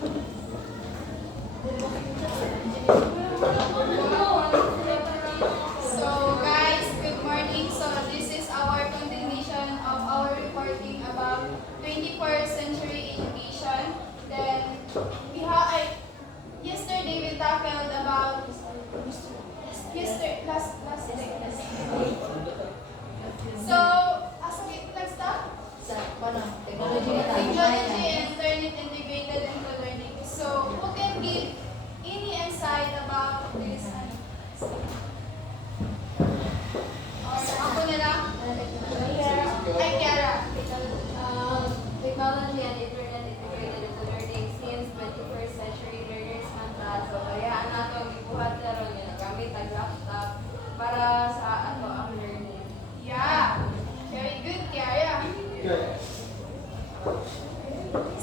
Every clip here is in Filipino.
So guys, good morning. So this is our continuation of our reporting about 21st century education. Then yesterday we tackled about last day. So asa kita nag-stop? Technology and internet integrated into learning. So who can give any insight about this? Or ako na lang? Ay, Kiara. Technology and internet integrated into learning since 21st century learners man ta. So kaya nato gibuhat karon nga gamit ang laptop para sa ang learning. Yeah. Very good, Kiara.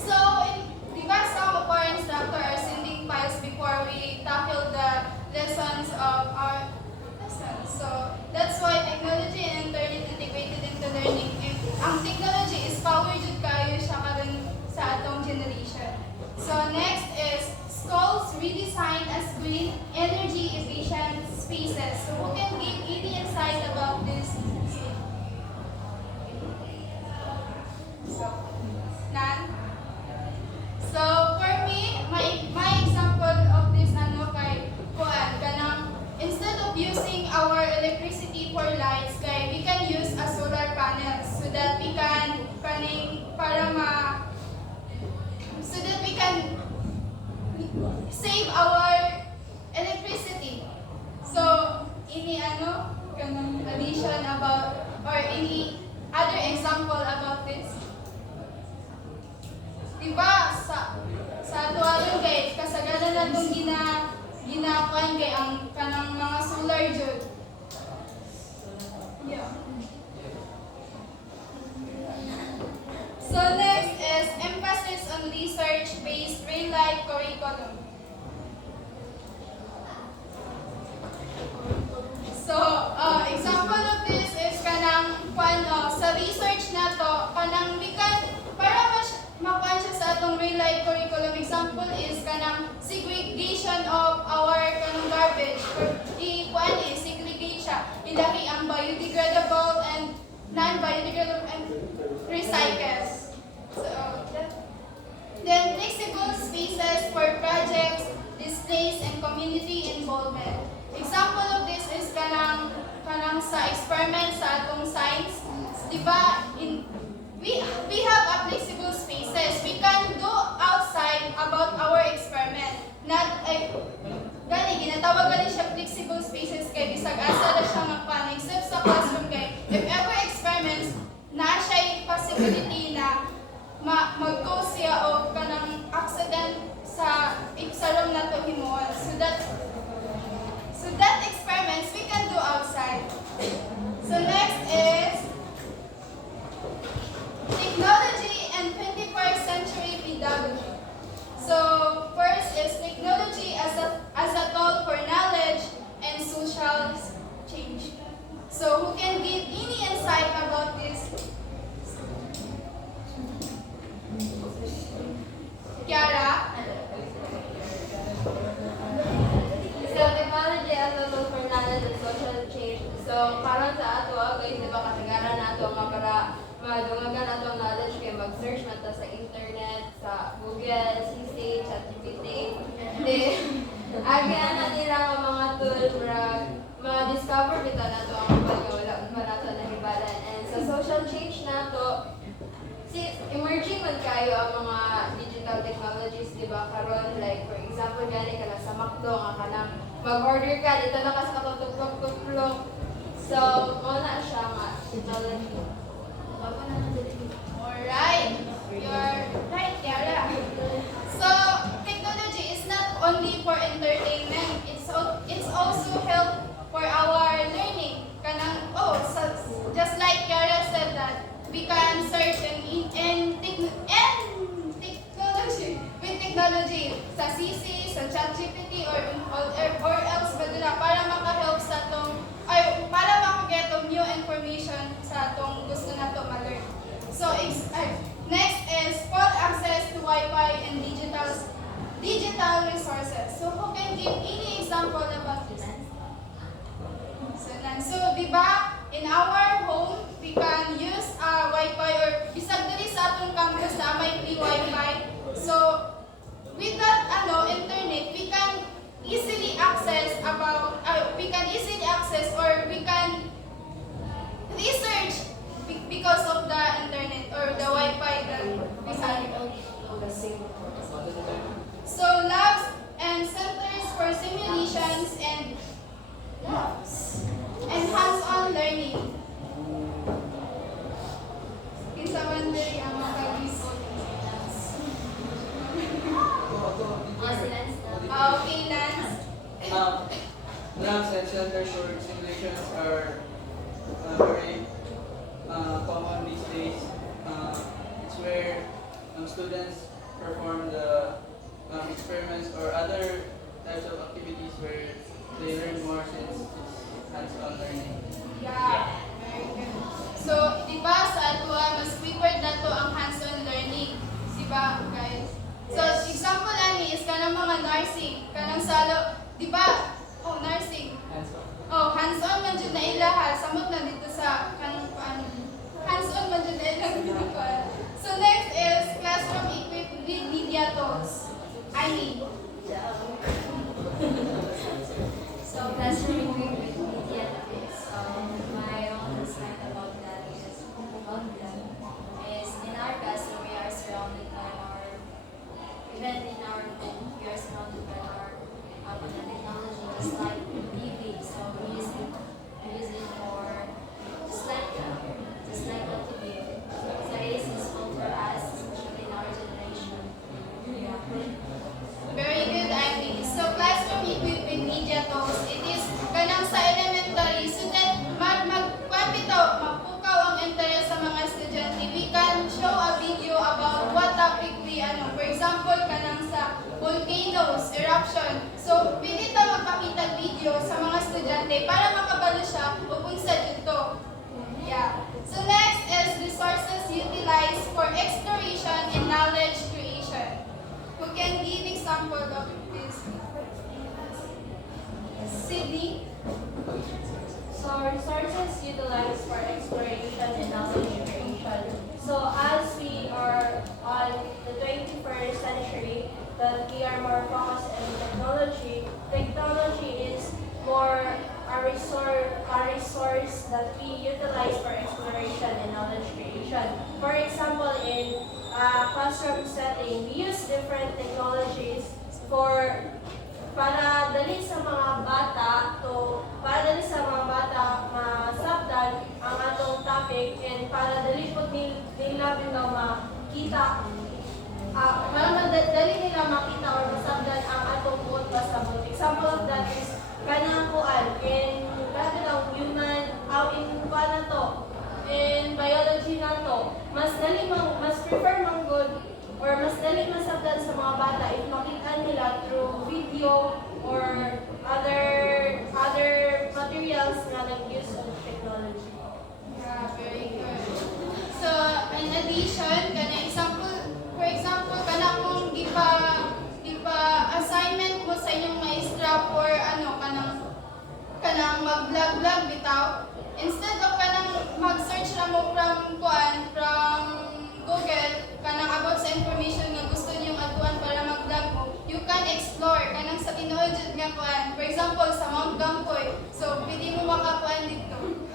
So, di ba some of our instructor are sending files before we tackle the lessons of our lessons. So, that's why technology and internet integrated into learning. Ang technology is power jud kayo siya karon sa atong generation. So, next is schools redesigned as green, energy efficient spaces. So, who can give any insight about this? Nan? So, for me, my example of this kay kuan kanang instead of using our electricity for lights kay we can use a solar panels so that we can save our electricity. So, any kanang addition about or any other example about this? Diba sa tuwalon kay kasagaran natong ginakuan kay ang kanang mga solar jud. Yeah. So next is emphasis on research-based real-life curriculum. So example of this is kanang sa research nato kanang we can para makuha siya sa atong real life curriculum. Example is kanang segregation of our kanang garbage. Segregate siya. Ilaki ang biodegradable and non-biodegradable and recycles. So, then flexible spaces for projects, displays, and community involvement. Example of this is kanang sa experiment sa atong science. Diba, we have a flexible spaces. We can do outside about our experiment. Ginatawag gani siya flexible spaces kay bisag asa na siya magpan except sa classroom kay if ever experiments na siya possibility na mag-cause siya o kanang accident sa room na to himuon. So that experiments we can do outside. So next is technology and 21st century pedagogy. So first is technology as a tool for knowledge and social change. So who can give any insight about this? Kiara? So technology as a tool for knowledge and social change. So karon sa ato guys, di ba kasagaran nato nga para madungagan atong knowledge kay mag-search man ta sa internet, sa Google, CC, ChatGPT. Then agyan na nila ang mga tool para ma-discover kita nato ang mga wala pa nato nahibalan. And sa social change nato, emerging man kayo ang mga digital technologies, di ba? Karon like for example gani ka na sa McDo nga kanang mag-order ka dito na ka sa katutok-tuklok. So, na siya nga technology. Alright. You're right, Kiara. So technology is not only for entertainment. It's also help for our learning. Just like Kiara said that we can search in technology with technology sa CC, sa ChatGPT or else ba dila para maka-help sa tong para maka-get new information sa tong gusto nato ma-learn. So next is full access to Wi-Fi and digital give any example about this? So, di ba, in our home, we can use Wi-Fi or bisag diri sa atong campus na may free Wi-Fi. So, with that internet, we can easily access or we can research because of the internet or the Wi-Fi that we have. So, labs and centers for simulations and hands-on learning. Kinsa man diri ang makag-research. Finance. Labs and center short simulations are very common these days. It's where students perform the experiments or other types of activities where they learn more since it's hands-on learning. Yeah, very good. So, di ba sa ato mas preferred na to ang hands-on learning. Di ba, guys? So, example ani is kanang mga nursing, kanang salo, di ba? Oh, nursing. Oh, hands-on man jud na ilaha, samot na dito sa kanang hands-on man jud na ilaha dito. So, next is classroom equipped with media tools. I mean, So classroom equipped with media topics. My own insight about that is in our classroom we are surrounded by even in our home we are surrounded by our technology just like TV. So we use it for just like the TV. So it is useful for us, especially in our generation. Yeah. very good, Ivy. So, classroom equipped with media tools. It is kanang sa elementary so that magpukaw ang interest sa mga estudyante. We can show a video about what topic we For example, kanang sa volcanoes, eruption. So, pwede ta magpakita video sa mga estudyante para makabalo siya o kung sa dito. Yeah. So, next is resources utilized for exploration and knowledge creation. Who can give example of this? Sydney? So resources utilized for exploration and knowledge creation. So as we are on the 21st century, that we are more focused on technology. Technology is more a resource that we utilize for exploration and knowledge creation. For example, in a classroom setting, we use different technologies para dali sa mga bata masabdan ang atong topic and para dali po nila makita para madali nila makita or masabdan ang atong buot pasabot. Example of that is kanang kuan in human in biology nato mas prefer man good or mas dali masabdan sa mga bata if makita nila through video or other materials na nag-use of technology. Yeah, very good. So, in addition, for example, kana kung gipa assignment mo sa inyong maestra for kanang mag-vlog bitaw, instead of kanang mag-search na mo from Google, kanang about sa information nga gusto niyong atuan para mag-vlog mo, you can explore kanang sa tinuod nga for example, sa Mount Gampoy. So, pwede mo makakuan dito.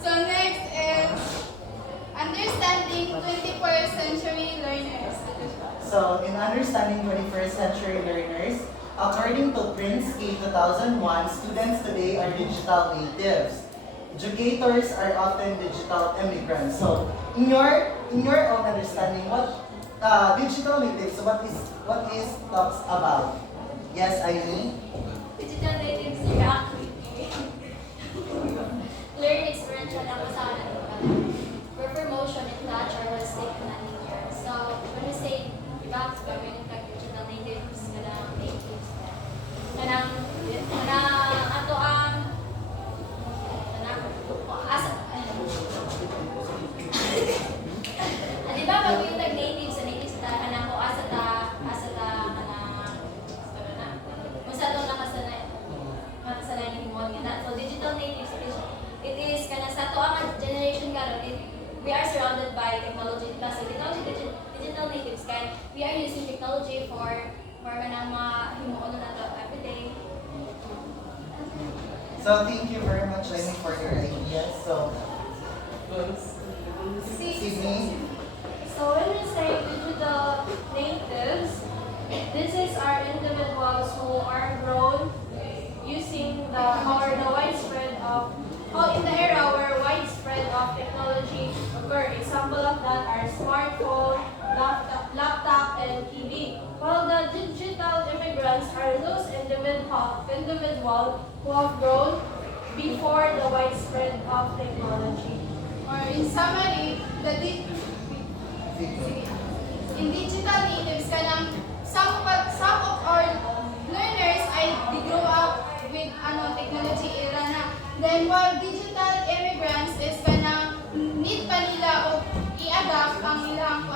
So, next is understanding 21st century learners. So, in understanding 21st century learners, according to Prince K 2001, students today are digital natives. Educators are often digital immigrants. So, in your own understanding, what digital natives? What is talks about? Yes, Aini. Digital natives react quickly. Learn experiential ang usahan natin for promotion in touch or holistic na linear. So, when we say react, when in fact digital natives, kanang natives, kanang ato ang di ba pag yung natives sa natives ta kanang ko asa ta kanang kung sa to we are surrounded by technology plus digital natives kan we are using technology for kanang mahimuon na to every day. So thank you very much, Amy, for your ideas. So, Sydney. So when we say digital natives, this is our individuals who are grown using the widespread of in the era where widespread of technology occur. Example of that are smartphone, laptop, and TV. While the digital immigrants are those individuals who have grown before the widespread of technology. Or in summary, in digital natives some of our learners ay grow up with technology era na. Then while digital immigrants is need pa nila o i-adapt ang ilang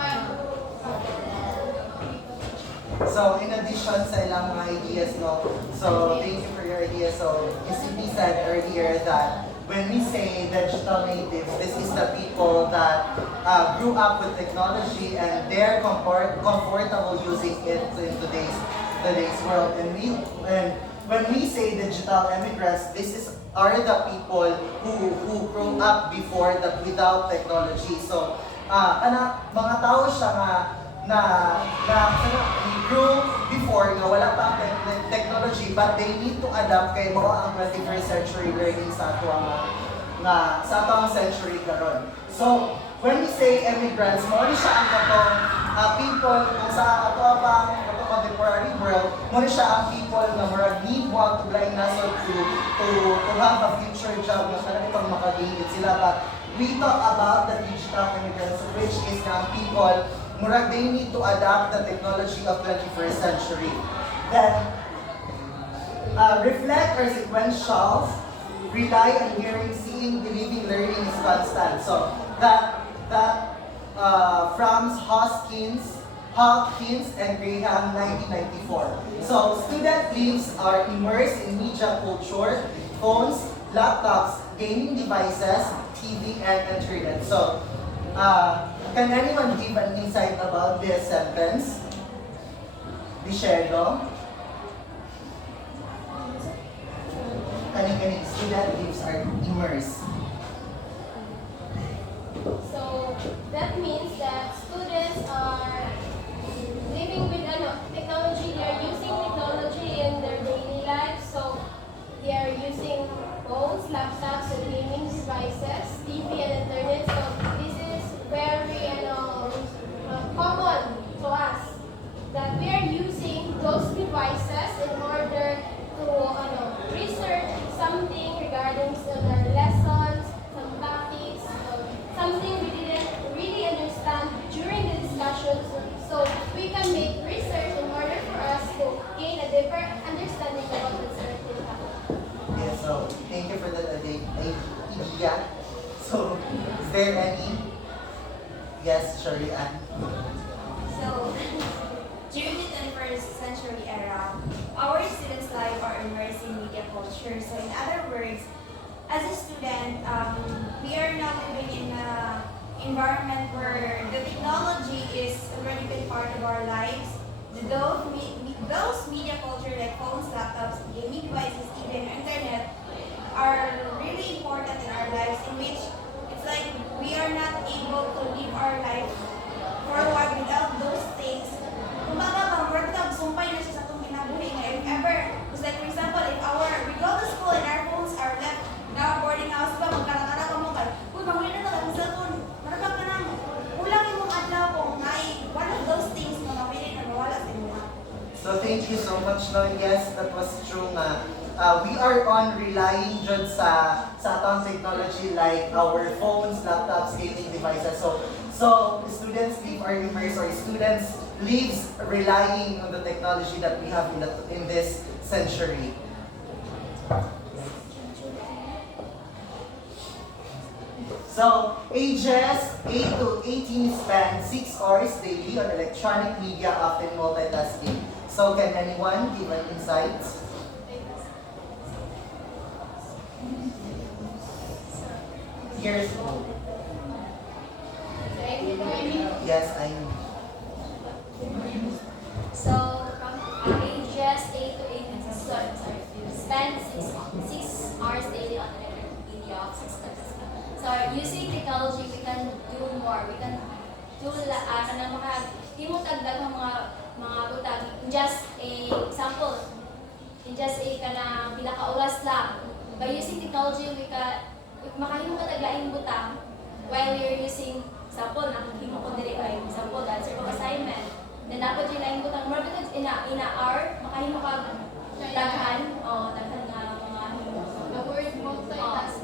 So in addition sa ilang mga ideas, no? So thank you for your ideas. So Sydney said earlier that when we say digital natives, this is the people that grew up with technology and they're comfortable using it in today's world. And when we say digital immigrants, are the people who grew up before that without technology. So mga tao siya he grew before nga wala pa ang technology but they need to adapt kay mao ang 21st century learning sa atong century karon. So when we say immigrants, mo ni siya ang katong people kung sa ato pa contemporary world, mo ni siya ang people na murag need mo to blind nasod to have a future job na kanang itong makagigit sila. But we talk about the digital immigrants, which is nga people murag they need to adapt the technology of 21st century. Then, reflect or sequential, rely on hearing, seeing, believing, learning is constant. So, that from Hawkins and Graham, 1994. So, student lives are immersed in media culture, phones, laptops, gaming devices, TV, and internet. So, can anyone give an insight about this sentence? Bishelo? Kaning student lives are immersed. So that means that students are living with technology. They are using technology in their daily life. So they are using phones, laptops, and gaming devices, TV, and internet. So this is very common to us that we are using those devices in order to research something regarding their lessons, some topics, something we didn't really understand during the discussions. So we can make research in order for us to gain a deeper understanding about the certain topic. Yeah, so thank you for that idea. So, is there any? Yes, Shirley Ann. So, during the 21st century era, our students' lives are immersed in media culture. So, in other words, as a student, we are now living in an environment where the technology is already been part of our lives. Those media culture like phones, laptops, gaming devices, even internet are really important in our lives, in which it's like we are not able to live our life forward without those things. Kumbaga ba, we're sumpay na siya sa itong kinabuhi na if ever, it's like for example, if we go to school and our phones are left in our boarding house, ba, magkarakara ka mo kay, uy, mamuli na ka ng cellphone, marabag ka nang, ulang yung mga adlaw kung one of those things na mamili na mawala sa inyo. So thank you so much, no? Yes, that was true nga. We are on relying dyan sa atong technology like our phones, laptops, gaming devices. So students live or immersed, or students lives relying on the technology that we have in this century. So ages 8 to 18 spend 6 hours daily on electronic media, often multitasking. So can anyone give an insight? Here's Yes, I know. So from ages 8 to 18, spend 6 hours daily on electronic media of 6 classes. So using technology, we can do more. We can do kanang himot agdag ng mga butang. In just a example, in just a kanang pila ka oras lang. By using technology, we can makahimo ka naglaing butang while you're using example, nakahimo ko diri ay example, answer ko assignment. Then dapat yung laing butang, more because in a hour, makahimo ka daghan nga mga himo. The word multitask.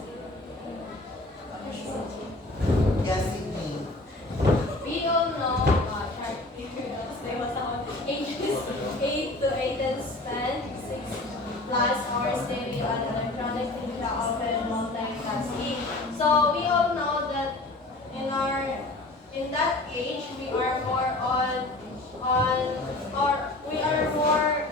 Yes, Sydney. We all know ages 8 to 18 spend 6+ hours daily on electronic media, often multitasking. So we all know that in that age we are more we are more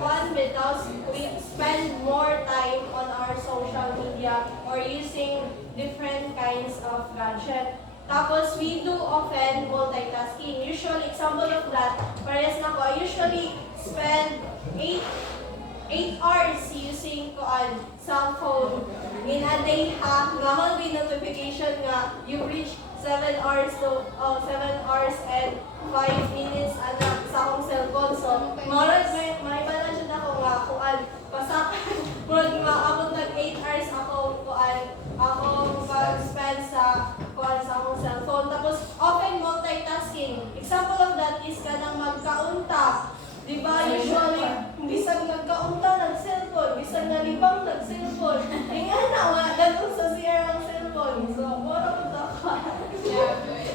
fun because we spend more time on our social media or using different kinds of gadget. Tapos, we do often multitasking. Usually, example of that, parehas na ko, I usually spend 8 hours using cell phone. In a day ha, nga may notification nga you reach 7 hours and 5 minutes sa akong cellphone. So, may balance ako nga pasakan. Maabot ng 8 hours akong pag-spend sa akong cellphone. Tapos, often multitasking. Example of that is kanang magkaunta. Diba, usually, bisag nagkaunta, nag-cellphone. Bisag nalibang, nag-cellphone. Nga na, ganun sa CR ang cellphone. So, mura ko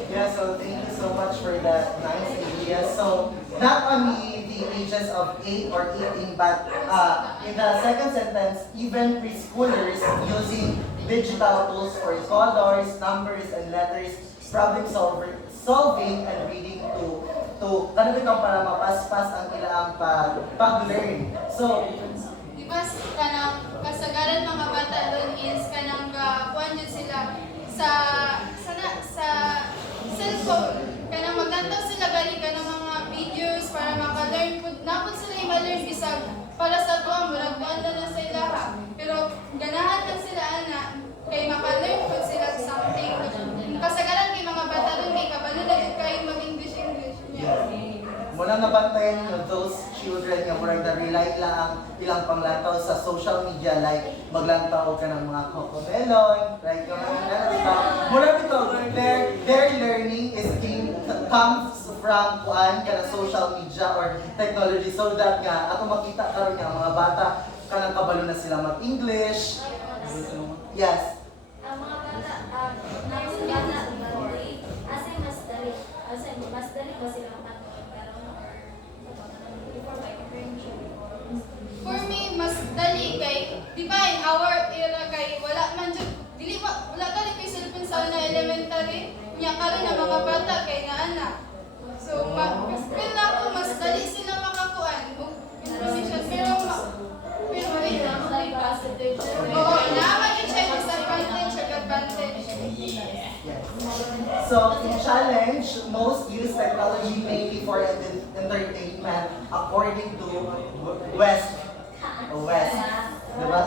Yeah, so thank you so much for that nice idea. So, not only the ages of 8 or 18, but in the second sentence, even preschoolers using digital tools for colors, numbers, and letters, problem solving and reading to kanabitang para mapaspas ang ilang pag-learn. So, Di ba kanang kasagaran mga bata doon is kanang kuan jud sila sa cellphone. Kanang magdandaw sila gali kanang mga videos para maka-learn pud napud sila i-learn bisag para sa tuwa murag banda na sa ilaha. Pero ganahan lang sila ana kay maka-learn pud sila something. Kasagaran kay mga bata doon kay kabalo na jud kay mag-English niya. muna nabantayan nyo those children nga murag na-rely lang ang ilang panglantaw sa social media like maglantaw ka ng mga cocomelon, right? Yung mura dito, their learning comes from social media or technology so that nga ato makita karon nga mga bata kanang kabalo na sila mag-English. Yes. Ang mga bata, namin bata, mas dali ba sila For me, mas dali kay, di ba in our era kay wala man jud wala ka kay cellphone sa na elementary, nya karon na mga bata kay naana. So, feel na ako mas dali sila makakuan og information pero wait lang may positive. Oo, naman yung siya disadvantage ug advantage. So, in challenge, most use technology mainly for entertainment according to West. Diba?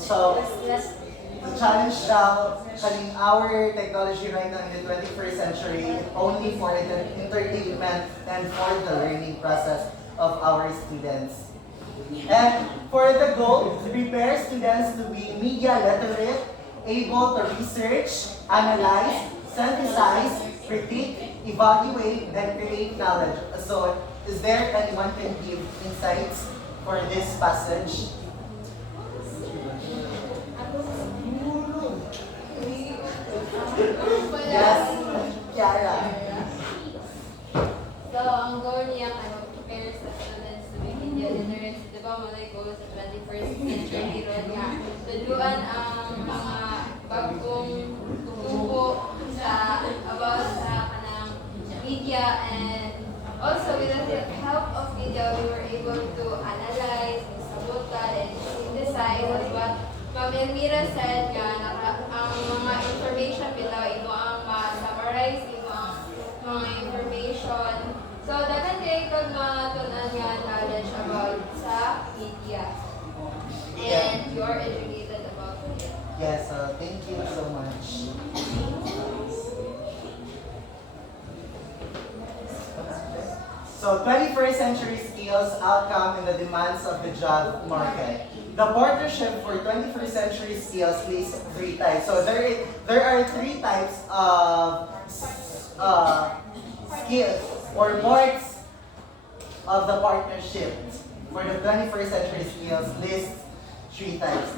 So, the challenge daw, kaning our technology right now in the 21st century only for entertainment and for the learning process of our students. And for the goal, to prepare students to be media literate, able to research, analyze, synthesize, critique, evaluate, and create knowledge. So, is there anyone can give insights for this passage? Yes, Kiara. So, ang goal niya prepare sa students to be media literates. Di ba malay goal sa 21st century ron nga. Tuduan ang mga bagong tutubo about sa kanang media, and also with the help of media we were able to analyze, sabutan, and synthesize what Ma'am Elmira said nga ang mga information bitaw imo ang ma-summarize, imo karon matunan nga knowledge about sa media. And you are educated about it. Yes, thank you so much. So 21st century skills, outcome, and the demands of the job market. The partnership for 21st century skills lists 3 types. So there are 3 types of skills or parts of the partnership for the 21st century skills list 3 types.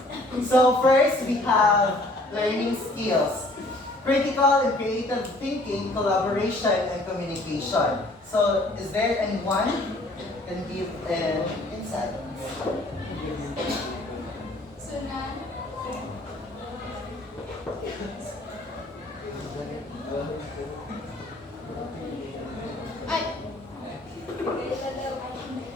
So first we have learning skills. Critical and creative thinking, collaboration, and communication. So, is there anyone who can give an insight? Sunan. Ay.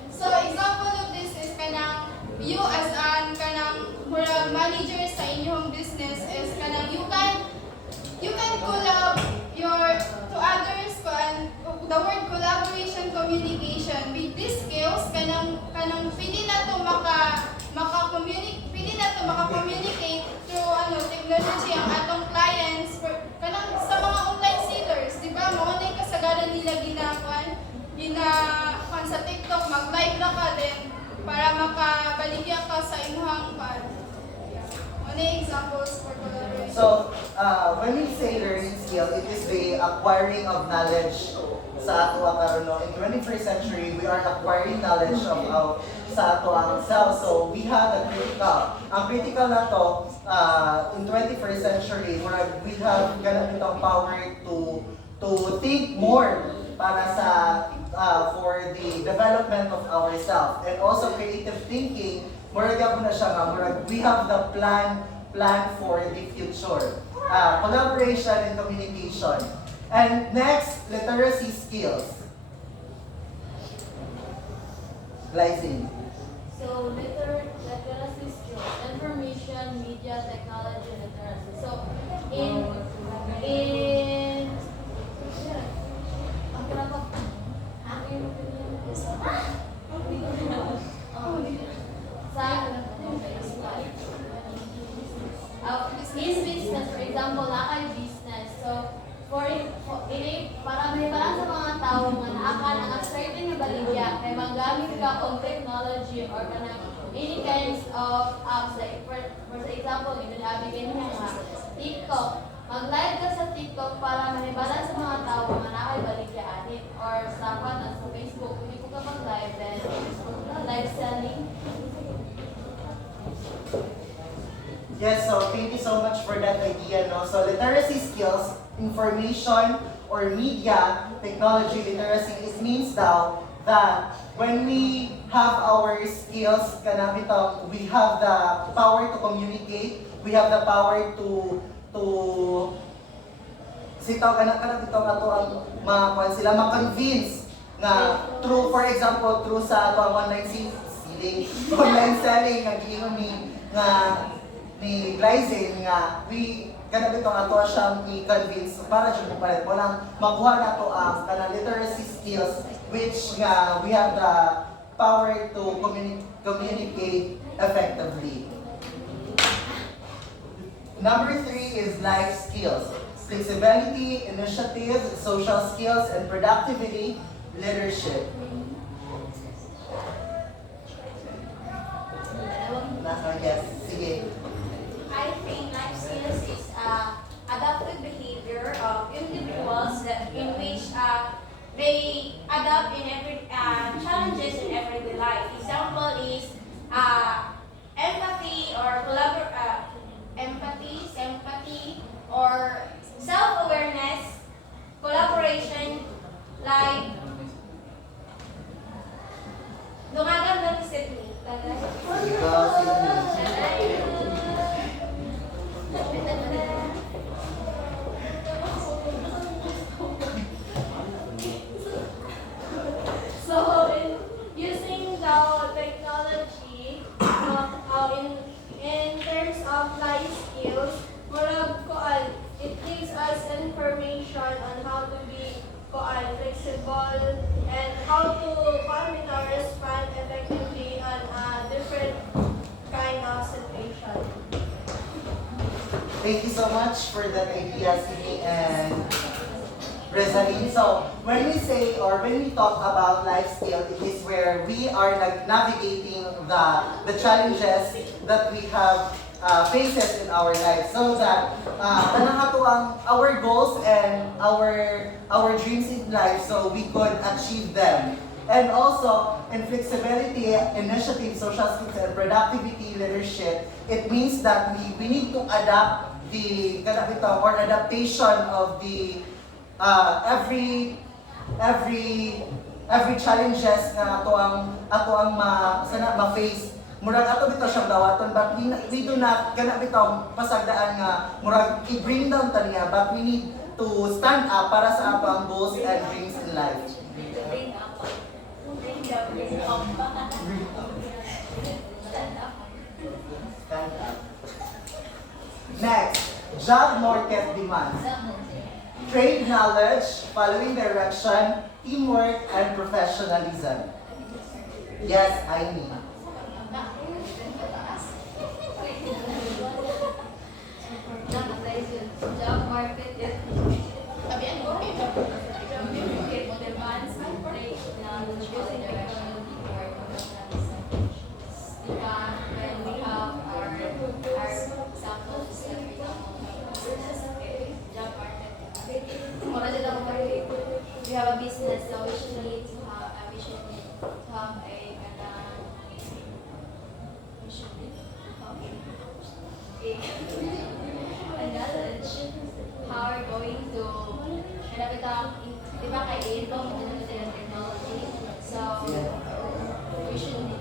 So, example of this is kanang you as an kanang murag manager sa inyong business is kanang you can collab your to others and the word collaboration communication with these skills kanang pwede na to maka-communicate through technology ang atong clients kanang sa mga online sellers di ba mo na kasagaran nila ginakuan sa TikTok mag-live na ka din para makabaligya ka sa imuhang pan. Ano examples for collaboration? So, when we say learning skill, it is the acquiring of knowledge sa ato ang karon. In 21st century, we are acquiring knowledge of sa ato ang self. So, we have a critical. Ang critical na to, in 21st century, we have ganun itong power to think more para sa for the development of ourselves. And also creative thinking, murag na siya nga, we have the plan for the future. Collaboration and communication. And next, literacy skills. Lysine. So, literacy skills, information, media, technology, literacy. So, in business, for example, nakay business. So, para may parang sa mga tao nga naakan ang certain na baligya, kay magamit ka kung technology or kanang any kinds of apps. Like, for example, inabigay mo nga TikTok. Mag-live ka sa TikTok para manibala sa mga tao nga nakay baligya anit. Or sa Facebook, hindi ko ka mag-live, then live selling. Yes, so thank you so much for that idea. No? So literacy skills, information or media, technology literacy, it means daw that when we have our skills, we have the power to communicate, we have the power to sitaw sila ma-convince na through, for example, through sa online selling ni Glycine nga ato siyang i-convince para siya pupalit mo lang makuha na to ang literacy skills which nga we have the power to communicate effectively. Number 3 is life skills. Flexibility, initiative, social skills, and productivity, leadership. Yes, sige. I think life skills is adaptive behavior of individuals in which they adapt in every challenges in everyday life. Example is empathy or self-awareness, collaboration, like dungagan lang ni Sydney. So, using the technology, in terms of life skills, it gives us information on how to be flexible and how to Thank you so much for that idea, Simi and Rezaline. So when we say or when we talk about life skill, it is where we are navigating the challenges that we have faces in our life, so that kanang our goals and our dreams in life, so we could achieve them. And also, in flexibility, initiative, social skills, and productivity leadership, it means that we need to adapt the or adaptation of the every challenges nga ato ang ma-face. Murag ato bitaw siyang dawaton, but we do not kana bitaw pasagdaan nga murag i-bring down ta niya, but we need to stand up para sa ato ang goals and dreams in life. Stand up. Next, job market demands. Trade knowledge, following direction, teamwork, and professionalism. Yes, I need. Job market is Sabihan mo, okay. demands great knowledge using technology for professionalism. When we have our examples that we job market. We have a business, so we should need to have we should need to have a we should need a knowledge how we're going to di ba kay ito ng technology, so we should need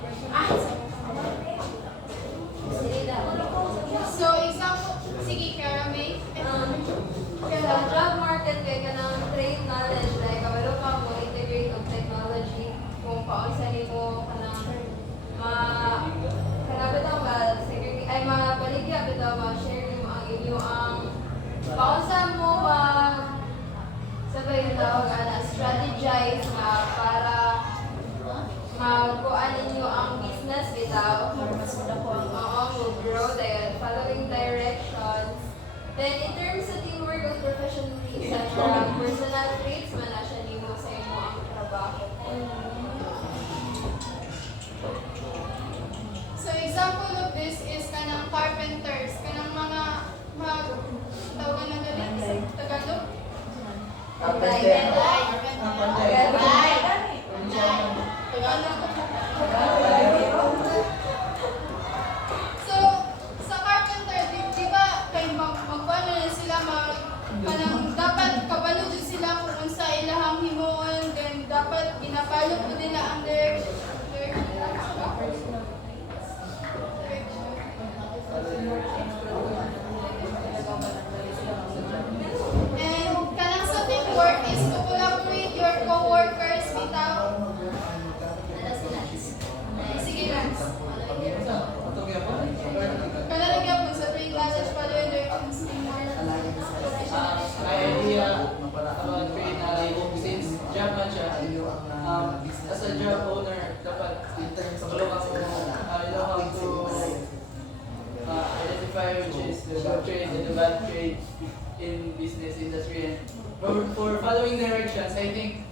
So, example, sige, Kara May. sa job market kay kanang trade knowledge, like kabalo ka mo integrate of technology kung paunsa nimo kanang bitaw ba security ay mabaligya bitaw ba share nimo ang ang paunsa mo ba sabay yung tawag strategize nga para magkuan ninyo ang business bitaw will grow there following directions. Then in terms of teamwork and professionalism, personal traits man na siya nimo sa imo ang trabaho. So, example of this is kanang carpenters, kanang mga tawagan na galit, Tagalog. So, sa carpenter, di ba, kay magpaano na sila kanang dapat kabalo dyan sila kung unsa ilahang himuon, then dapat ginapalo po nila ang direction. And kanang sa teamwork is to collaborate your co-workers bitaw. Sige lang. Kanang gyapon sa trade knowledge pala yung directions teamwork. My idea about trade knowledge, since job man siya, as a job owner, dapat you know how to identify which is the good trade and the bad trade in business industry. And for following directions, I think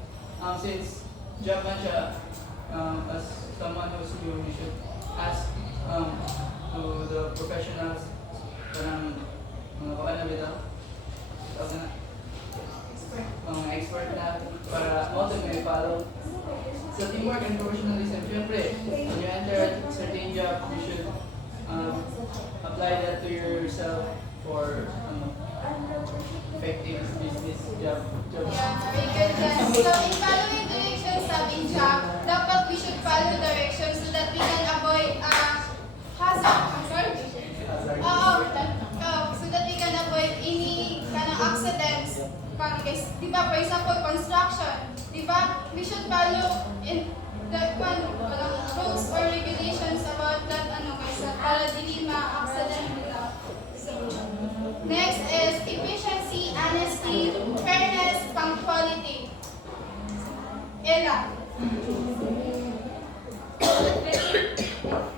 since job man siya, as someone who's new, you should ask to the professionals, parang mga paano bitaw? Mga expert na para mo may follow. So teamwork and professionalism, syempre, when you enter a certain job, you should apply that to yourself for effective business job. Yeah, very good guys. So, in following directions sabi siya, dapat we should follow directions so that we can avoid hazard. Sorry? So that we can avoid any kind of accidents. Guys, di ba, for example, construction, di ba, we should follow in the rules or regulations about that, guys, para dili ma-accident nila. So, next is efficiency, honesty, fairness, punctuality. Ella.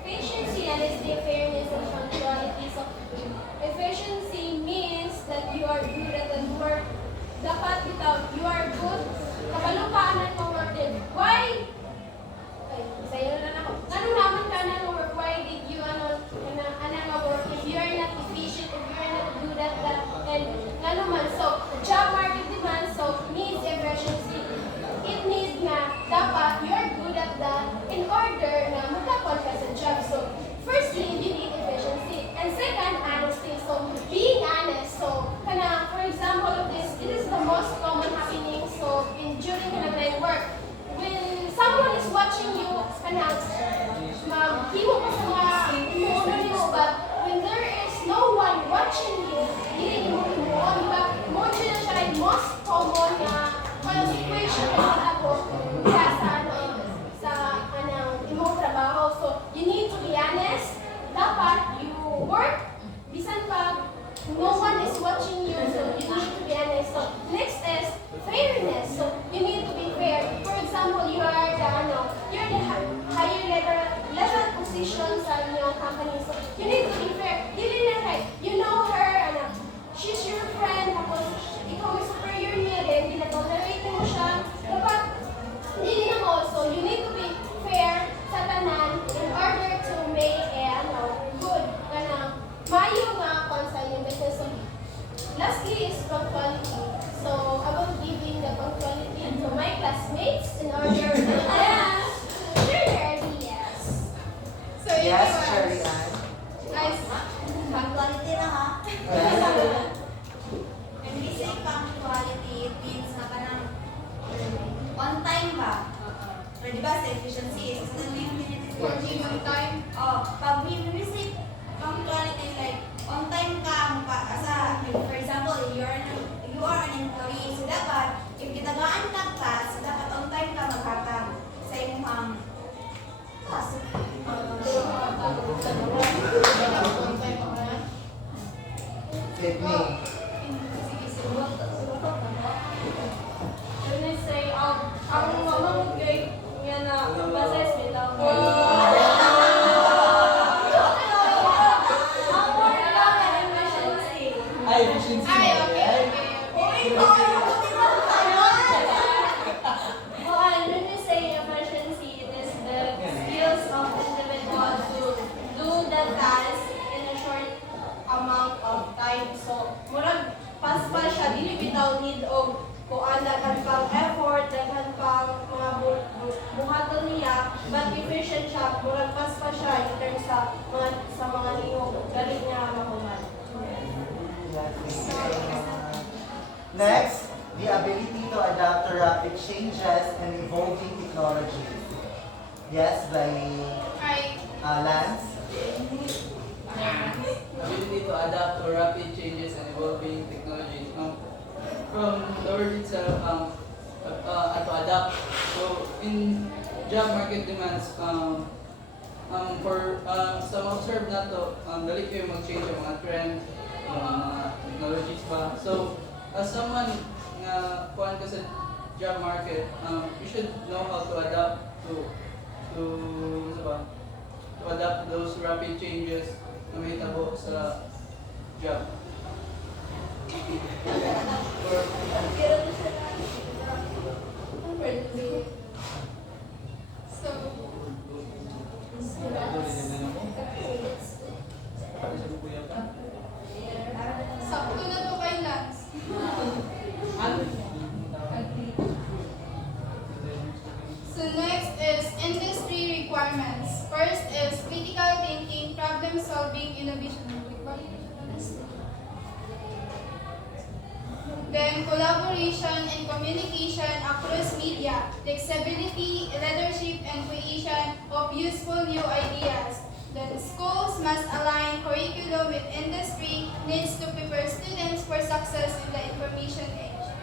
Efficiency, honesty, fairness, and punctuality. So, efficiency ng company. So, you need to be fair. Dili na like, you know her, she's your friend, tapos ikaw may superior niya din, pinatolerate mo siya. Dapat, hindi na mo. So, you need to be fair sa tanan in order to make good mayo nga sa inyong business. So, lastly is punctuality. So, about giving the punctuality to my classmates in order to share their ideas. So, yun Yes, yung Sherry Ann. Nice. Punctuality na ha. When we say punctuality, it means na parang on time ba? Pero di ba sa efficiency, is kasi ano yung minutes Working on time. pag we say punctuality, like on time ka, for example, you are an employee, so dapat, if gitagaan ka task, dapat on time ka maghatag sa imong task. Fit me. When I say, ang mama mo kay nga na bases bitaw. Ang word lang ay efficiency. Ay, efficiency. Ay, okay. Well, when we say efficiency, it is the skills of individual to do the task in a short amount of time. So, murag paspas siya, dili bitaw need og kuan daghan pang effort, daghan pang mga buhaton niya, but efficient siya, murag paspas siya in terms sa mga niyong galing niya mahuman. Next, the ability to adapt to rapid changes and evolving technology. Yes, by Lance. Ability to adapt to rapid changes and evolving technologies. From the word itself, to adapt. So in job market demands, for some observe na to, dali kayo mag-change ang mga trend, mga technologies pa. So as someone nga kuhan ka sa job market, you should know how to adapt to adapt to those rapid changes na mahitabo sa job. Sakto na to kay Lance. So next is industry requirements. First is critical thinking, problem solving, innovation. Then collaboration and communication across media, flexibility, leadership, and creation of useful new ideas. Then schools must align curriculum with industry needs to prepare students for success in the information age.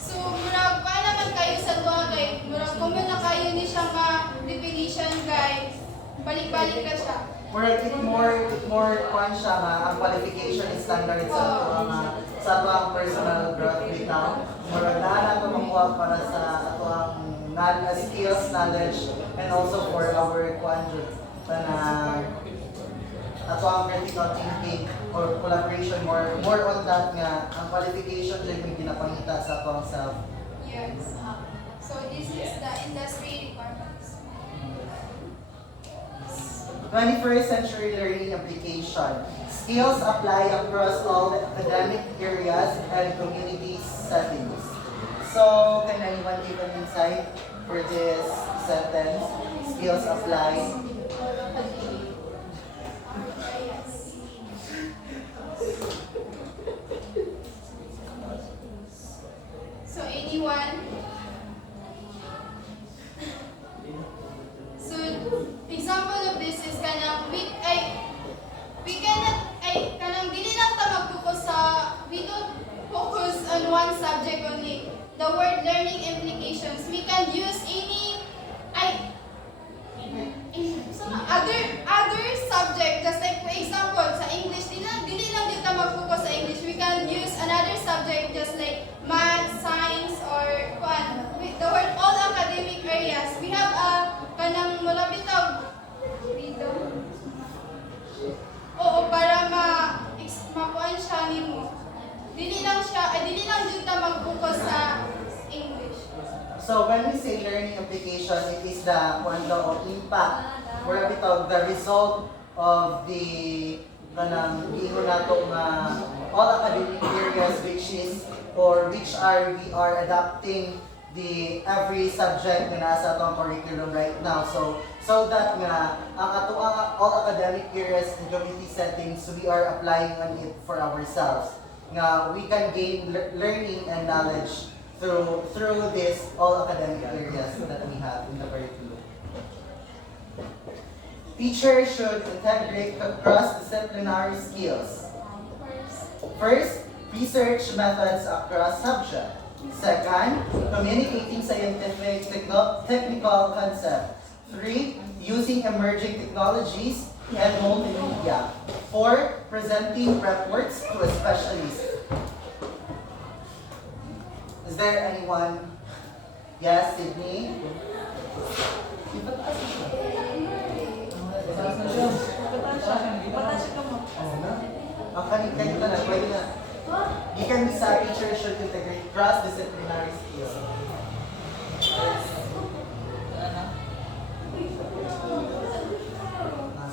So, murag pa naman kayo sa tuwa kay murag kung na kayo ni siya nga definition guys, balik-balik na siya. It more kwan siya nga ang qualification and standard sa ang personal growth bitaw. Murag naa nato makuha para sa ato ang skills, knowledge, and also for our kwan jud ato ang critical thinking or collaboration more on that nga ang qualification jud may ginapangita sa ato ang self. Yes. So, this is the industry requirements. 21st century learning application. Skills apply across all the academic areas and community settings. So, can anyone give an insight for this sentence? Skills apply. So, anyone? So, example of this is kanang we cannot kanang dili lang ta mag-focus sa we don't focus on one subject only. The word learning implications, we can use any dili lang jud ta mag-focus sa English. So when we say learning application, it is the impact or the result of the kanang giingon nato nga all academic areas which are we are adapting the every subject nga nasa atong curriculum right now. So that nga ang ato all academic areas and community settings we are applying on it for ourselves. Nga we can gain learning and knowledge through this all academic areas that we have in the curriculum. Teachers should integrate cross-disciplinary skills. First, research methods across subjects. Second, communicating scientific technical concepts. 3, using emerging technologies and multimedia. 4, presenting reports to a specialist. Is there anyone? Yes, Sydney? Kanina na, pwede na. Gikan sa teacher should integrate cross-disciplinary skills.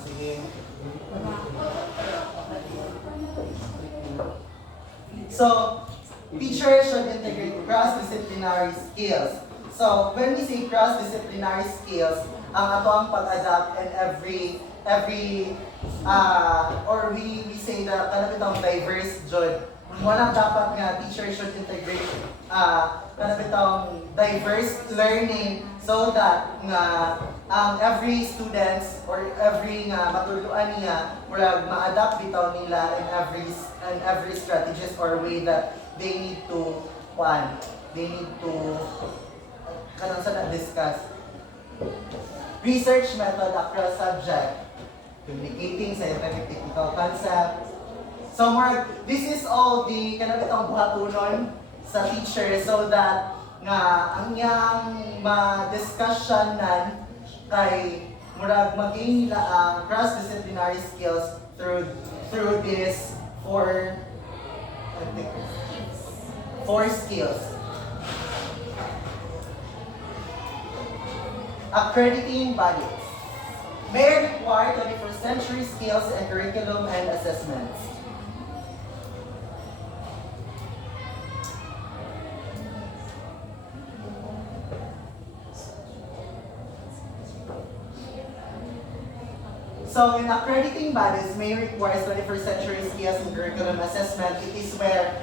Sige. So, teachers should integrate cross-disciplinary skills. So, when we say cross-disciplinary skills, ang ato ang pag-adapt and or we say na kanabitang diverse jud. Walang dapat nga teachers should integrate kanabitang diverse learning so that nga every students or every nga matuluan niya murag ma-adapt bitaw nila in every strategies or way that they need to kanang sa na-discuss. Research method across subject, communicating scientific technical concept. So this is all the kanabitang buhatunon sa teacher so that nga ang iyang ma-discussionan kay murag mag-gain nila ang cross-disciplinary skills through this four skills. Accrediting bodies may require 21st century skills and curriculum and assessments. So in accrediting bodies may require 21st century skills and curriculum assessment. It is where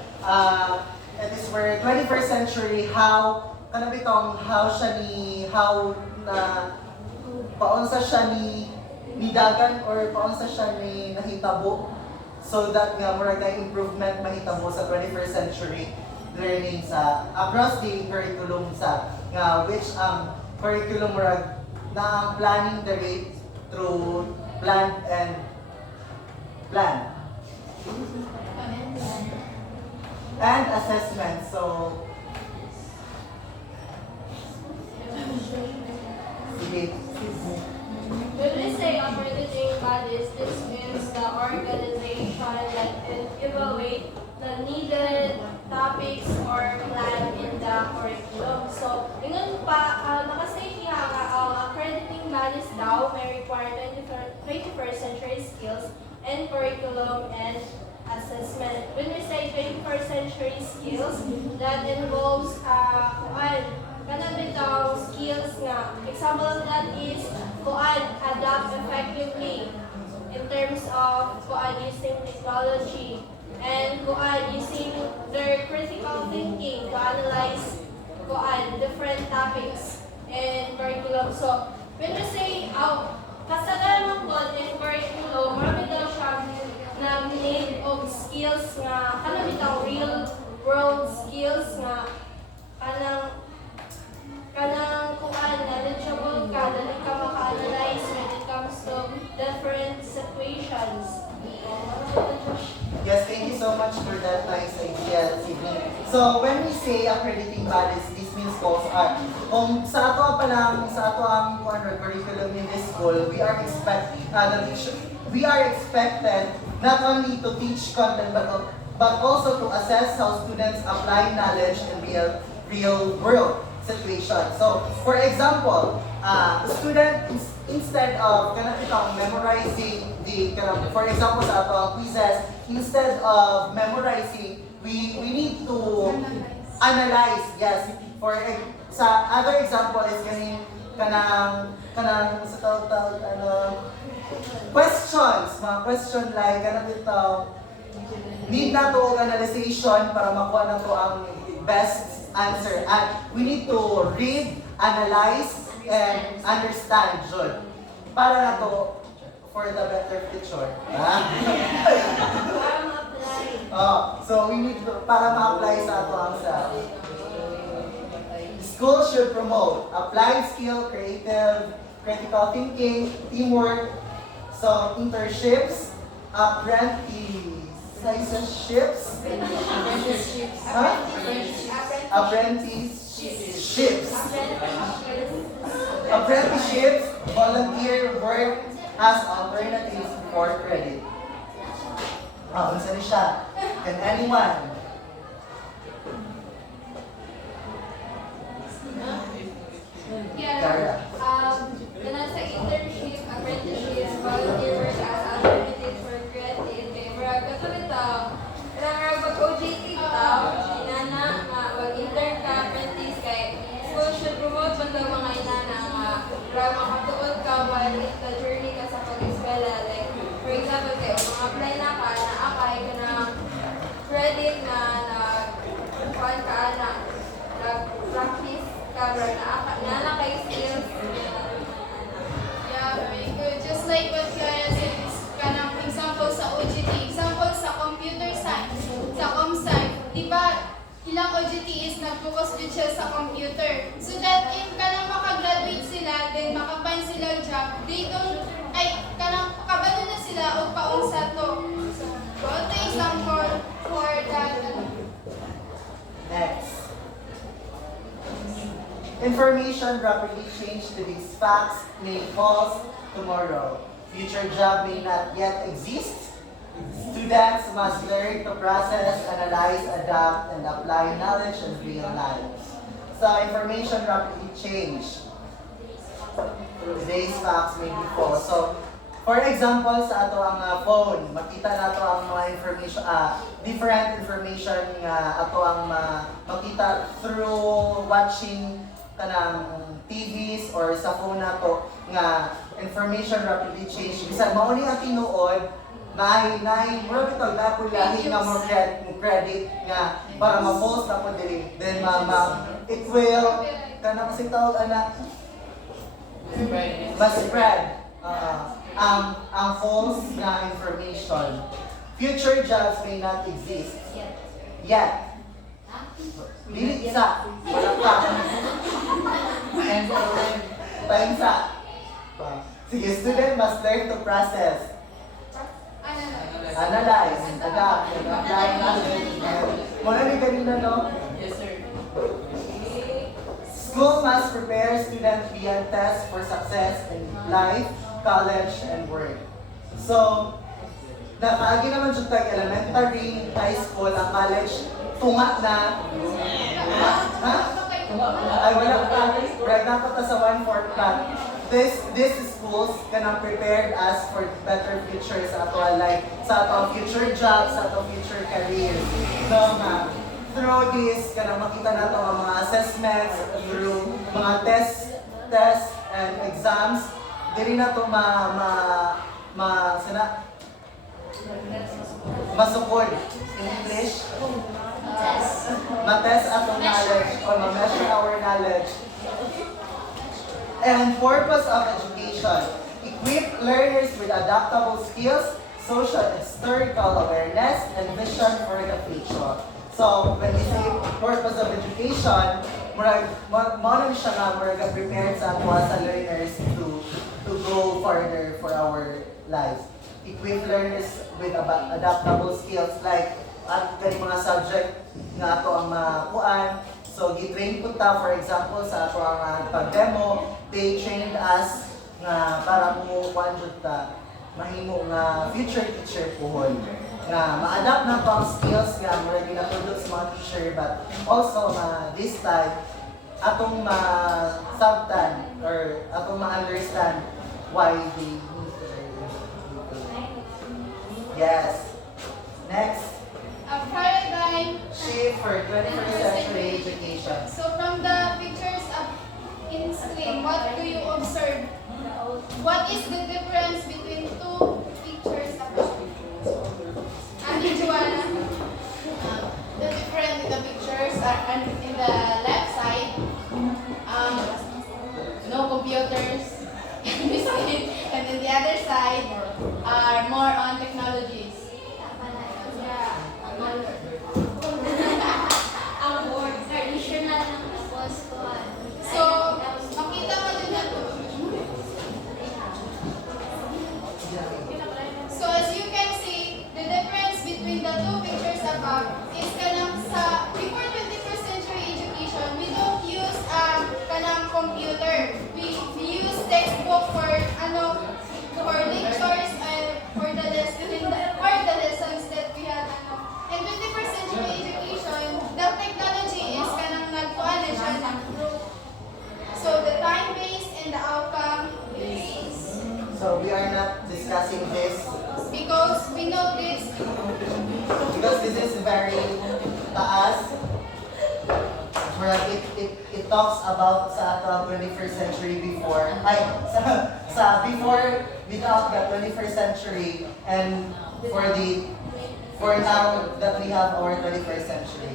21st century how paunsa siya ni dagan or paunsa siya ni nahitabo so that nga murag na improvement mahitabo sa 21st century learning sa across the curriculum sa nga which curriculum murag na planning the rate through plan and assessment. So when we say accrediting bodies, this means the organization that can evaluate the needed topics or plan in the curriculum. So, ingon pa, nakastate niya ang accrediting bodies daw may require 21st century skills and curriculum and assessment. When we say 21st century skills, that involves kanang skills nga. Example of that is adapt effectively in terms of using technology and using their critical thinking to analyze different topics and curriculum. So when we say kasagaran mo in curriculum, marami daw siya na need of skills nga kanang bitaw real world skills nga kanang knowledgeable ka, dali ka maka-analyze when it comes to different situations. yes, thank you so much for that nice idea, Sydney. So when we say accrediting bodies, this means goals are kung sa ato pa lang sa ato ang curriculum in this school, we are expected not only to teach content but but also to assess how students apply knowledge in real world situations. So, for example, student instead of memorizing for example sa ato ang quizzes, instead of memorizing, we need to analyze. Yes, sa other example is kanang sa tawag questions, mga question like need na to og analyzation para makuha na to ang best answer. And we need to read, analyze, and understand jud para na to for the better future. Para ma-apply. So we need to, para ma-apply sa ato ang sa school should promote applied skill, critical thinking, teamwork, so internships, apprenticeships, apprenticeships, volunteer work as alternatives for credit. Unsa ni siya? Can anyone? Yeah. Kara. Sa internship, apprenticeship, volunteer work as alternatives for creative, kay murag katulad tao, kailangan mag-OJT tao, inana, mag-intern ka, apprentice, kay school should promote man daw mga inana nga, murag makatuod ka while in the journey ka sa pag-eskwela. Like, for example, kay mga-apply na ka, na-apply ka na credit na kuhaan ka na, nag-practice ka, na kay skills. Yeah, very good. Just like what Kiara said, is kanang example sa OJT, example sa computer science, sa ComSci, di ba? Ilang OJT is nag-focus din siya sa computer. So that if kanang makagraduate sila, then makapan sila job, they don't, kanang kabalo na sila o paunsa to. So, what the example for that? Next. Information rapidly change today's facts may false tomorrow. Future job may not yet exist. Students must learn to process, analyze, adapt, and apply knowledge in real lives. So information rapidly change. Today's facts may be false. So, for example, sa ato ang phone, makita nato ang mga information, different information nga ato ang makita through watching kanang TVs or sa phone nato nga information rapidly change. Bisan mao ni ang tinuod, mura bitaw na po lahi nga mo credit nga para ma-false na po dili. Then it will kanang masig tawag ana ma-spread ang false na information. Future jobs may not exist yet. Dili sa wala pa. Time sa. Sige, student must learn to process, analyze, adapt, and apply knowledge. Muna ni kanina, no? Yes, sir. School must prepare students beyond tests for success in life, college, and work. So, nakaagi naman dyan tag elementary, high school, ang college, tunga na. Ha? Ay, wala pa. Right na pa sa 1/4 plan. This schools kanang prepared us for better future sa ato like sa ato future jobs, sa ato future careers. So through this kanang makita nato ang mga assessments, through mga tests and exams, dili na to masukod in English. Ma-test atong knowledge or ma-measure our knowledge. And purpose of education, equip learners with adaptable skills, social and historical awareness, and vision for the future. So, when we say purpose of education, muna siya nga, we're prepared sa learners to go further for our lives. Equip learners with adaptable skills like at kani mga subject nga ato ang makuan. So, gitrain ko ta, for example, sa ato ang pag-demo, they trained us nga para mo kuan jud ta mahimo nga future teacher pohon. nga ma-adapt na po ang skills nga mura gina-produce sa mga teacher, but also this time atong ma-sabtan or atong ma-understand why they need to learn. Yes. Next, Paradigm. shift for 21st century education. So from the pictures up in screen, what do you observe? What is the difference between two pictures above? Andi Joanna? The difference in the pictures are in the left side, no computers, and then the other side are more on technologies. Ang board, traditional ng poston. So, makita mo din na to. So as you can see, the difference between the two pictures above is kanang sa before 21st century education, we don't use kanang computer. We use textbook for lectures and for the lessons that we had In 21st century education, the technology is kanang nagkuan na siya ng group. So the time base and the outcome is So we are not discussing this because we know this. because this is very taas. Where it talks about sa ato 21st century before. Ay, sa before without the 21st century and for now that we have our 21st century.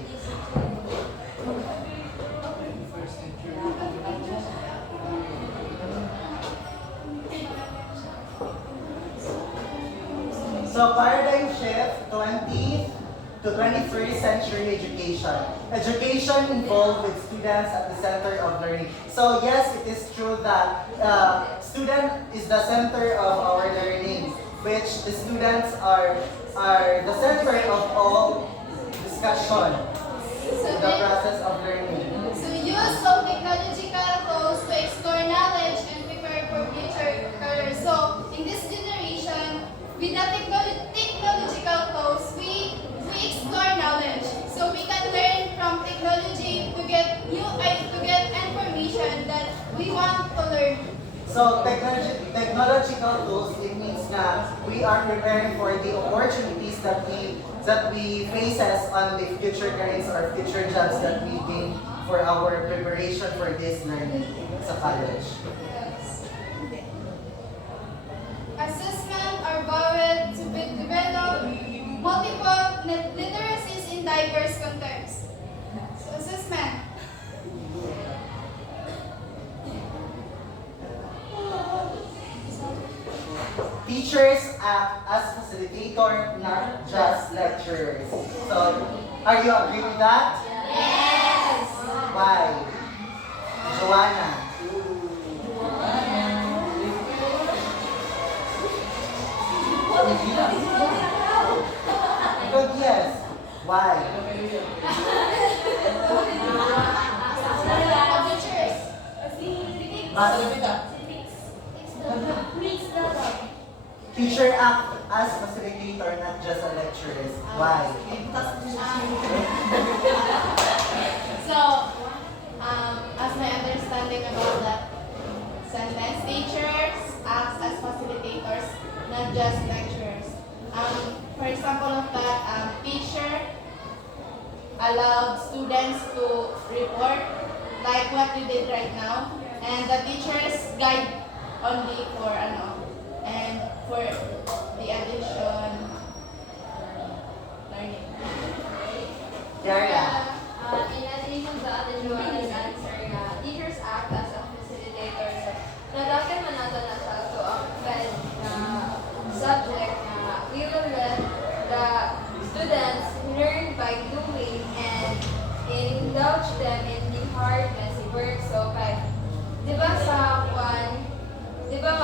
So paradigm shift 20th to 21st century education. Education involved with students at the center of learning. So yes, it is true that student is the center of our learning, which the students are the center of all discussion in the process of learning. So use of technological tools to explore knowledge and prepare for future careers. So in this generation, with the technological tools, we explore knowledge. So we can learn from technology to get information that we want to learn. So technological tools, it means that we are preparing for the opportunities that we faces on the future careers or future jobs that we gain for our preparation for this learning sa college. Assessment are vowed to develop multiple literacies in diverse contexts. So assessment. Teachers act as facilitator, not just lecturers. So, are you agree with that? Yes. Why? Joanna. Good, yes. Why? Teacher act as facilitator, not just a lecturer. Why? So, as my understanding about that sentence, teachers act as facilitators, not just lecturers. For example of that, teacher allowed students to report like what you did right now, and the teachers guide only for and for the addition learning. Yara. In addition to Ate Joanna's answer nga, teachers act as a facilitator. So, nadakit man nato na sa ito ang fed na subject na we will let the students learn by doing and indulge them in the hard, messy work. So, di ba sa one, di ba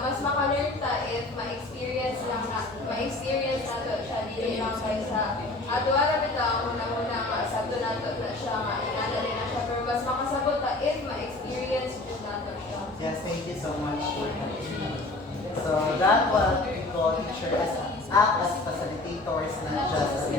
mas maka-learn ta if ma-experience nato siya dili lang kaysa ato ara bitaw una nga sabto nato na siya nga ingana rin na siya pero mas makasabot ta if ma-experience jud nato siya. Yes, thank you so much. So that what we call teacher as a act as facilitators, not just as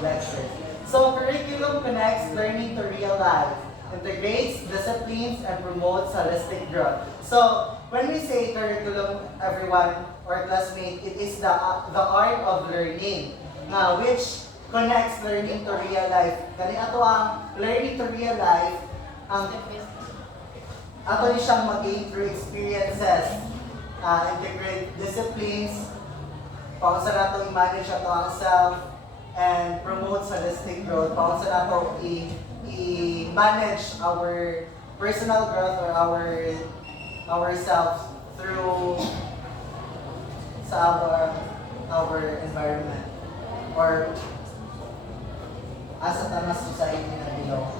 lecturers. So curriculum connects learning to real life, integrates disciplines, and promotes holistic growth. So when we say curriculum, everyone or classmate, it is the art of learning, which connects learning to real life. Kani ato ang learning to real life, ang ato ni siyang mag-gain through experiences, integrate disciplines, paano sa nato i-manage ato ang self, and promotes holistic growth, paano sa nato i-manage our personal growth or ourselves through sa our environment or as a tanas society na belong.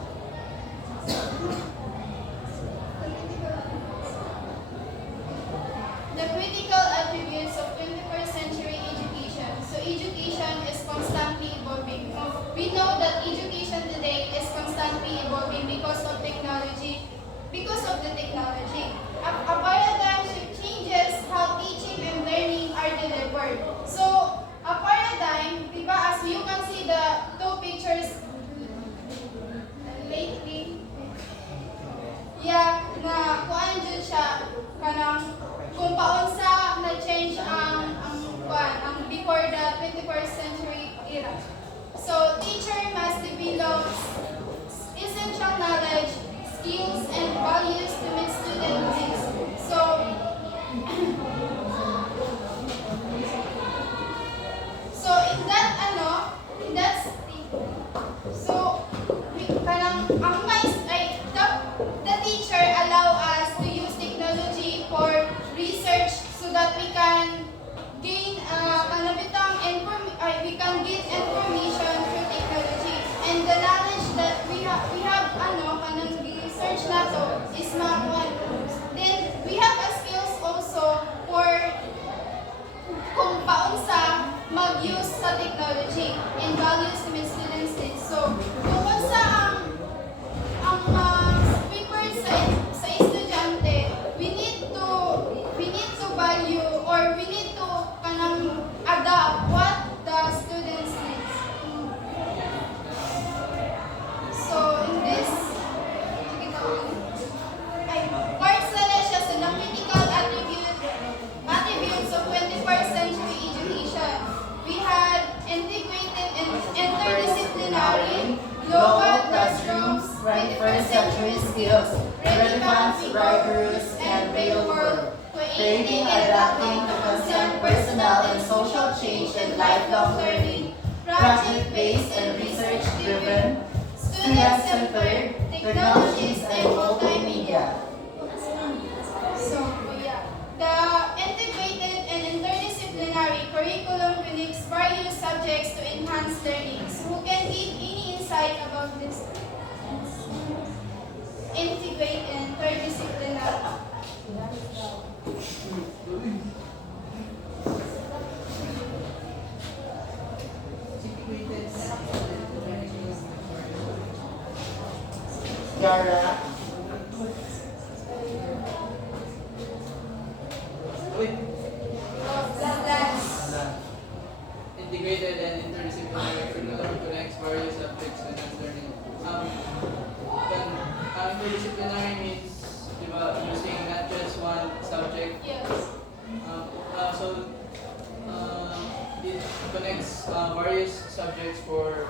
The critical attributes of 21st century education. So education is constantly evolving. We know that education today is constantly evolving because of technology. Because of the technology. A paradigm shift changes how teaching and learning are delivered. So a paradigm, di ba, as you can see the two pictures lately, yeah, na kuan jud siya kanang kung paunsa na change ang before the 21st century era. So teacher must develop essential knowledge, skills, and values to meet student needs. So in that kanang ang the teacher allow us to use technology for research so that we can gain we can get information through technology, and the knowledge that we have kanang research nato is makuha. Then we have a skills also for kung paunsa mag-use sa technology and values to meet students needs. So kung unsa ang prepared sa estudyante, we need to value or we need to kanang adapt what the students needs. So in this parts na siya sa the critical attributes of 21st century education. We had integrated and interdisciplinary global classrooms, 21st century skills, relevant, rigorous, and real world, creating and adapting to concern personal and social change and lifelong learning, project-based and research-driven, student-centered, technologies, and multimedia. So, the integrated and interdisciplinary curriculum connects various subjects to enhance learning. So, who can give any insight about this? Integrate and interdisciplinary. Yara, Integrated and interdisciplinary curriculum connects various subjects and learning. Interdisciplinary means, using not just one subject. Yes. It connects various subjects for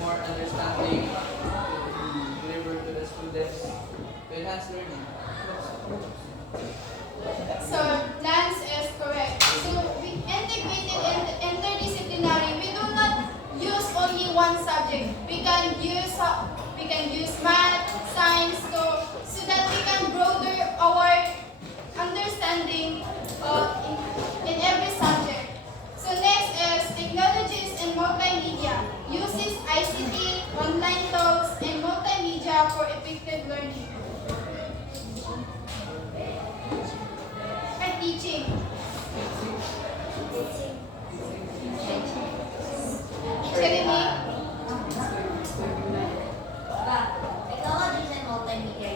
more understanding to deliver to the students to enhance learning. So, Lance is correct. So, we integrated and interdisciplinary. We do not use only one subject. We can use math, science, so that we can broaden our understanding in every subject. So next is technologies and multimedia. Uses ICT, online tools, and multimedia for effective learning. And teaching. Technologies and multimedia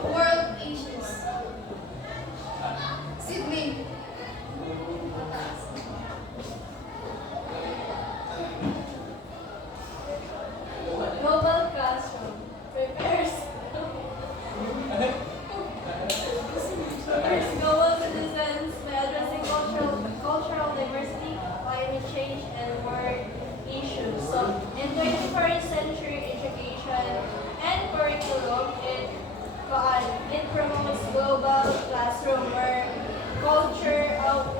world issues. Sydney. Global classroom prepares global citizens by addressing cultural diversity, climate change, and world issues. So, in 21st century education and curriculum, it promotes global classroom where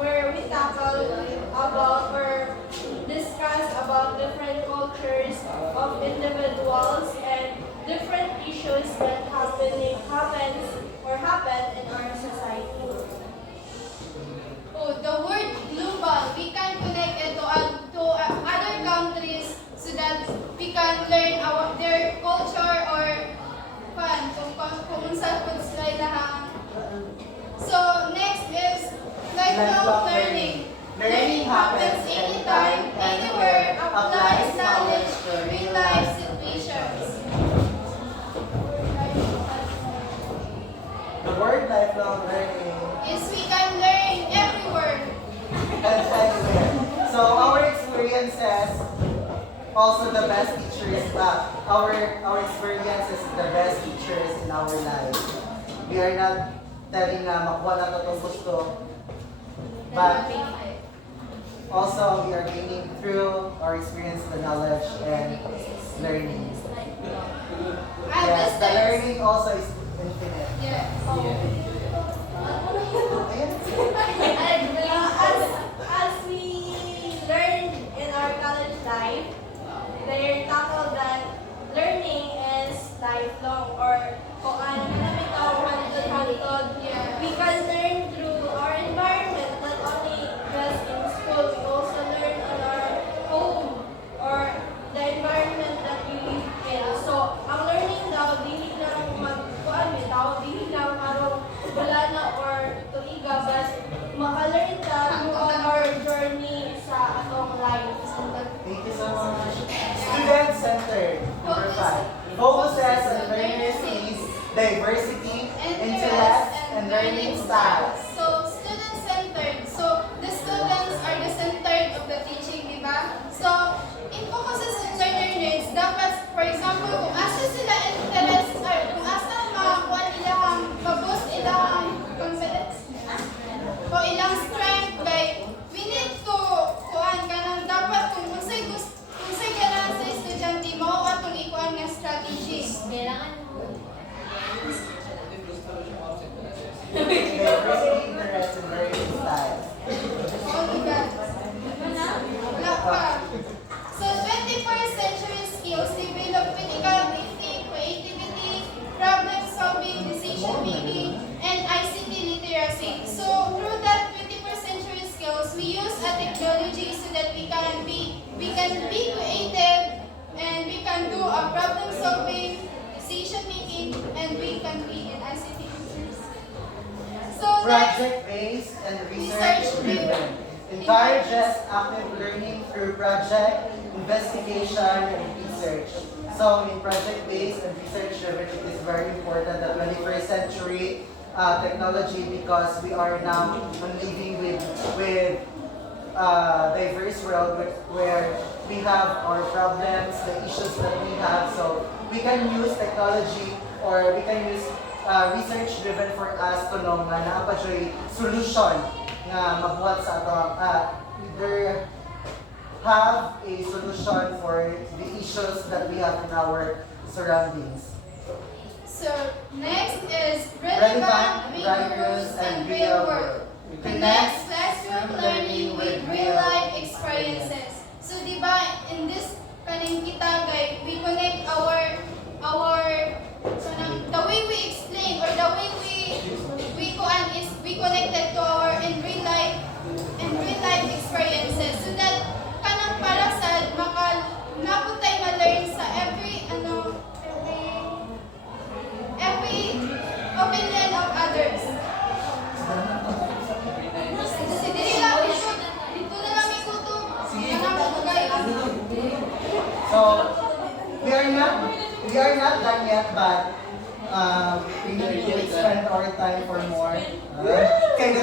where we tackle about or discuss about different cultures of individuals and different issues that happen in our society. Oh, the word global, we can connect it to other countries so that we can learn their culture or kung saan po sila lahang. So, next is lifelong learning. Learning happens anytime, anywhere, applies knowledge to real-life situations. The word lifelong learning Is we can learn everywhere. and anywhere. So our experiences, also the best teachers, our experiences the best teachers in our lives. We are not telling na makuha na itong gusto, but also we are gaining through our experience the knowledge and learning. And Yes, the distance. learning also is infinite. Yes. And as we learn in our college life, they tackle that learning is lifelong or kung ano namin tawag hantod. We can learn through our environment, not only just in school, we also learn on our home or the environment that we live in. So, ang learning daw, dili lang dili lang karong wala na or tuiga, but maka-learn ka throughout our journey sa atong life. Thank you so much. Student-centered, number 5. Focuses on learners' needs, diversity, intellect, and learning styles. So, student-centered. So, the students are the center of the teaching, di ba? So, in focuses on learner needs, dapat, for example, kung asa sila interest, or kung asa makakuha nila ma-boost ilang confidence, o ilang strength, like, we need to, kuhaan ka ng dapat, kung unsay ganahan sa estudyante mo, atong ikuan nga strategy. Diversity, interest, and learning styles. Oh my God. Wala pa. So, 21st century skills develop critical thinking, creativity, problem solving, decision making, and ICT literacy. So, through that 21st century skills, we use a technology so that we can be creative and we can do a problem solving, decision making, and we can be in ICT literacy. So, next, Project-based and research-driven. Encourages active learning through project, investigation, and research. So in project-based and research-driven, it is very important that 21st century technology, because we are now living with diverse world where we have our problems, the issues that we have. So we can use technology or we can use research-driven for us to know nga naa pa siya'y solution nga mabuhat sa ato. Either have a solution for the issues that we have in our surroundings. So, next is Relevant, relevant, rigorous, rigorous, and and real real world. world. Connects classroom learning with real-life experiences. So, di ba, in this kaning kita, guys, we connect the way we explain or the way we connected to our in real life experiences so that kanang para sa naputay ma-learn sa every opinion of others. Dito na lang ikuto. So we are not done yet, but we Kaya